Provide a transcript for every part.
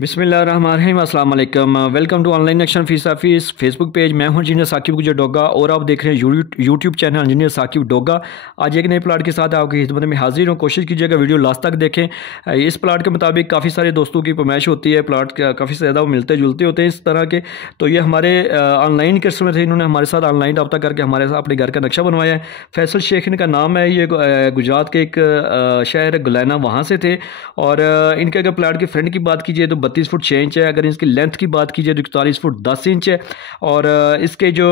बिस्मिल्लाहिर्रहमानिर्रहीम अस्सलाम वालेकुम। Welcome to online action fees office Facebook page. मैं हूं इंजीनियर साकिब गुजर डोगा और आप देख रहे हैं YouTube channel engineer Saqib Doga. आज एक नए प्लाट के साथ आपकी खिदमत में हाजिर हूं। कोशिश कीजिएगा वीडियो लास्ट तक देखें। इस प्लाट के मुताबिक काफ़ी सारे दोस्तों की फरमाइश होती है, प्लाट काफ़ी ज़्यादा मिलते जुलते होते हैं इस तरह के। तो ये हमारे ऑनलाइन कस्टमर थे, इन्होंने हमारे साथ ऑनलाइन रब्ता करके हमारे साथ अपने घर का नक्शा बनवाया है। फैसल शेख इनका नाम है। ये गुजरात के एक शहर गुलैना वहाँ से थे। और इनके अगर प्लाट के फ्रंट की बात कीजिए तो 32 फुट 6 इंच है। अगर इसकी लेंथ की बात कीजिए तो 41 फुट 10 इंच है। और इसके जो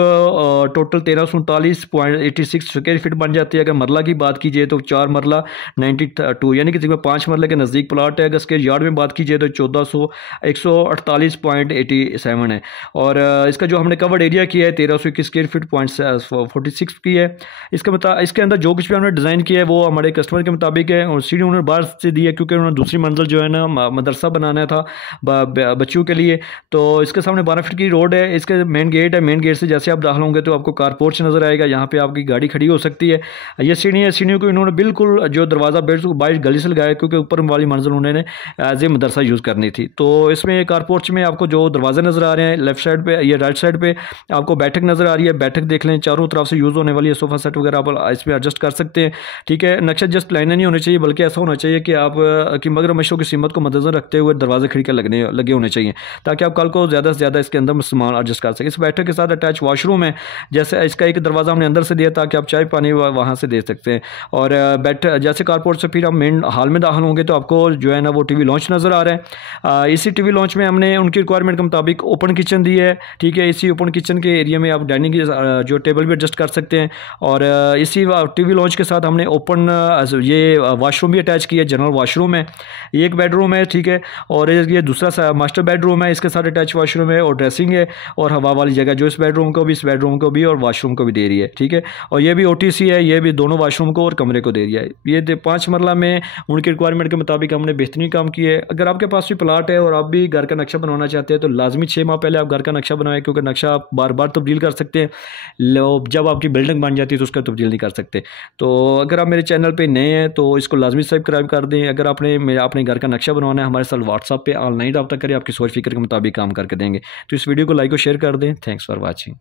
टोटल 1339.86 स्क्वायर फीट बन जाती है। अगर मरला की बात कीजिए तो 4 मरला 92 यानी कि तकरीबन 5 मरले के नज़दीक प्लाट है। अगर इसके यार्ड में बात कीजिए तो 148.87 है। और इसका जो हमने कवर्ड एरिया किया है 1321 स्क्वायर फीट .46 की है। इसके अंदर जो कुछ भी हमने डिज़ाइन किया है वो हमारे कस्टमर के मुताबिक है। और सीढ़ी उन्होंने बाहर से दी है क्योंकि उन्होंने दूसरी मंजिल जो है ना मदरसा बनाना था बच्चों के लिए। तो इसके सामने 12 फीट की रोड है। इसके मेन गेट है। मेन गेट से जैसे आप दाखिल होंगे तो आपको कार पोर्च नज़र आएगा। यहाँ पे आपकी गाड़ी खड़ी हो सकती है। ये सीढ़ी है। सीढ़ियों को इन्होंने बिल्कुल जो दरवाज़ा बेड को बाहर गली से लगाया क्योंकि ऊपर वाली मंजिल उन्होंने एज ए मदरसा यूज़ करनी थी। तो इसमें कार पोर्च में आपको जो दरवाजे नज़र आ रहे हैं लेफ्ट साइड पर, ये राइट साइड पर आपको बैठक नज़र आ रही है। बैठक देख लें, चारों तरफ से यूज़ होने वाली है। सोफ़ा सेट वगैरह आप इसमें एडजस्ट कर सकते हैं। ठीक है, नक्शा जस्ट लाइनें नहीं होनी चाहिए बल्कि ऐसा होना चाहिए कि आप कि मगर मशरों की सीमत को मद्देनजर रखते हुए दरवाजे खिड़कियाँ लगे होने चाहिए ताकि आप कल को ज़्यादा से ज़्यादा इसके अंदर सामान एडजस्ट कर सकें। इस बैठक के साथ अटैच वॉशरूम है। जैसे इसका एक दरवाज़ा हमने अंदर से दिया ताकि आप चाय पानी वहाँ से दे सकते हैं। और जैसे कारपोर्ट से फिर हम मेन हॉल में दाखिल होंगे तो आपको जो है ना वो टीवी लॉन्च नज़र आ रहा है। इसी टीवी लॉन्च में हमने उनकी रिक्वायरमेंट के मुताबिक ओपन किचन दी है। ठीक है, इसी ओपन किचन के एरिया में आप डाइनिंग जो टेबल भी एडजस्ट कर सकते हैं। और इसी टीवी लॉन्च के साथ हमने ओपन ये वाशरूम भी अटैच किया है। जनरल वाशरूम है, एक बेडरूम है। ठीक है, और ये दूसरा मास्टर बेडरूम है, इसके साथ अटैच वाशरूम है और ड्रेसिंग है और हवा वाली जगह जो इस बेडरूम को भी, इस बेडरूम को भी और वाशरूम को भी दे रही है। ठीक है, और ये भी ओटीसी है। ये भी दोनों वाशरूम को और कमरे को दे रही है। ये 5 मरला में उनकी रिक्वायरमेंट के मुताबिक हमने बेहतरीन काम किया है। अगर आपके पास भी प्लाट है और आप भी घर का नक्शा बनवाना चाहते हैं तो लाजमी 6 माह पहले आप घर का नक्शा बनाएं क्योंकि नक्शा आप बार बार तब्दील कर सकते हैं। जब आपकी बिल्डिंग बन जाती है तो उसका तब्दील नहीं कर सकते। तो अगर आप मेरे चैनल पर नए हैं तो इसको लाजमी सब्सक्राइब कर दें। अगर अपने घर का नक्शा बनवाना है हमारे साथ व्हाट्सएप पे ऑनलाइन रब्ता करें, आपकी सोच फिक्र के मुताबिक काम करके देंगे। तो इस वीडियो को लाइक और शेयर कर दें। Thanks for watching.